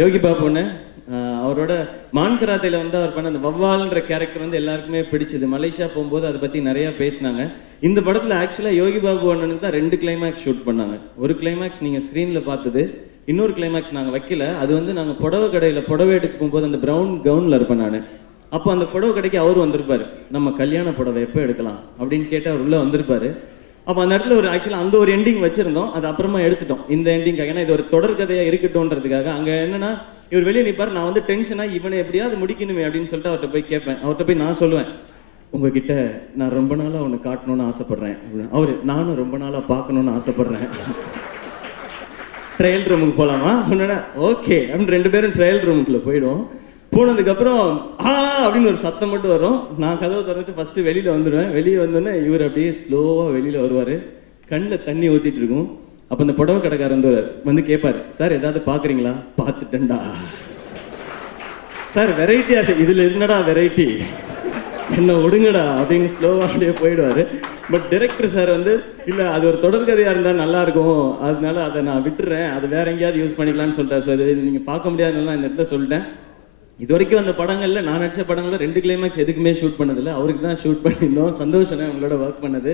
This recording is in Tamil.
யோகி பாபுன்னு அவரோட மான் கராத்தையில் வந்து அவர் பண்ண அந்த வவ்வால்ன்ற கேரக்டர் வந்து எல்லாருக்குமே பிடிச்சது. மலேசியா போகும்போது அதை பற்றி நிறையா பேசினாங்க. இந்த படத்தில் ஆக்சுவலாக யோகி பாபு அண்ணனுக்கு தான் 2 கிளைமேக்ஸ் ஷூட் பண்ணாங்க. ஒரு கிளைமேக்ஸ் நீங்கள் ஸ்க்ரீனில் பார்த்தது, இன்னொரு கிளைமேக்ஸ் நாங்கள் வைக்கல. அது வந்து நாங்கள் புடவை கடையில் புடவை எடுக்க போகும்போது அந்த ப்ரௌன் கவுனில் இருப்பேன் நான். அப்போ அந்த புடவை கடைக்கு அவர் வந்திருப்பார். நம்ம கல்யாண புடவை எப்போ எடுக்கலாம் அப்படின்னு கேட்டு அவர் உள்ளே வந்திருப்பார். அப்போ அந்த இடத்துல ஒரு ஆக்சுவலாக அந்த ஒரு எண்டிங் வச்சுருந்தோம். அது அப்புறமா எடுத்துட்டோம் இந்த எண்டிங்காக. ஏன்னா இது ஒரு தொடர் கதையாக இருக்கட்டும்ன்றதுக்காக. அங்கே என்னன்னா இவர் வெளியே நிற்பார். நான் வந்து டென்ஷனாக இவனை எப்படியாவது முடிக்கணுமே அப்படின்னு சொல்லிட்டு அவர்கிட்ட போய் கேட்பேன். அவர்கிட்ட போய் நான் சொல்லுவேன், உங்ககிட்ட நான் ரொம்ப நாளாக அவனை காட்டணும்னு ஆசைப்பட்றேன். அவர் நானும் ரொம்ப நாளாக பார்க்கணுன்னு ஆசைப்பட்றேன். ட்ரையல் ரூமுக்கு போகலாமா அப்படின்னா ஓகே அப்படின்னு 2 பேரும் ட்ரையல் ரூமுக்குள்ளே போயிடுவோம். போனதுக்கப்புறம் அப்படின்னு ஒரு சத்தம் மட்டும் வரும். நான் கதவை திறந்துட்டு ஃபஸ்ட்டு வெளியில் வந்துடுவேன். வெளியே வந்தோன்னே இவர் அப்படியே ஸ்லோவாக வெளியில் வருவார். கண்ணில் தண்ணி ஊற்றிட்டு இருக்கும். அப்போ அந்த புடவை கடைக்காரர் வந்து கேட்பார், சார் ஏதாவது பார்க்குறீங்களா? பார்த்துட்டேன்டா சார், வெரைட்டியா சார், இதில் என்னடா வெரைட்டி, என்ன ஒடுங்கடா அப்படின்னு ஸ்லோவாக அப்படியே போயிடுவார். பட் டைரக்டர் சார் வந்து இல்லை அது ஒரு தொடர்கதையாக இருந்தால் நல்லாயிருக்கும், அதனால அதை நான் விட்டுறேன், அது வேற எங்கேயாவது யூஸ் பண்ணிக்கலாம்னு சொல்லிட்டார். ஸோ இது நீங்கள் பார்க்க முடியாதுன்னு இந்த இடத்துல சொல்லிட்டேன். இது வரைக்கும் அந்த படங்களில் நான் நடித்த படங்களில் 2 கிளைமேக்ஸ் எதுக்குமே ஷூட் பண்ணதில்லை. அவருக்கு தான் ஷூட் பண்ணியிருந்தோம். சந்தோஷம் உங்களோட ஒர்க் பண்ணது.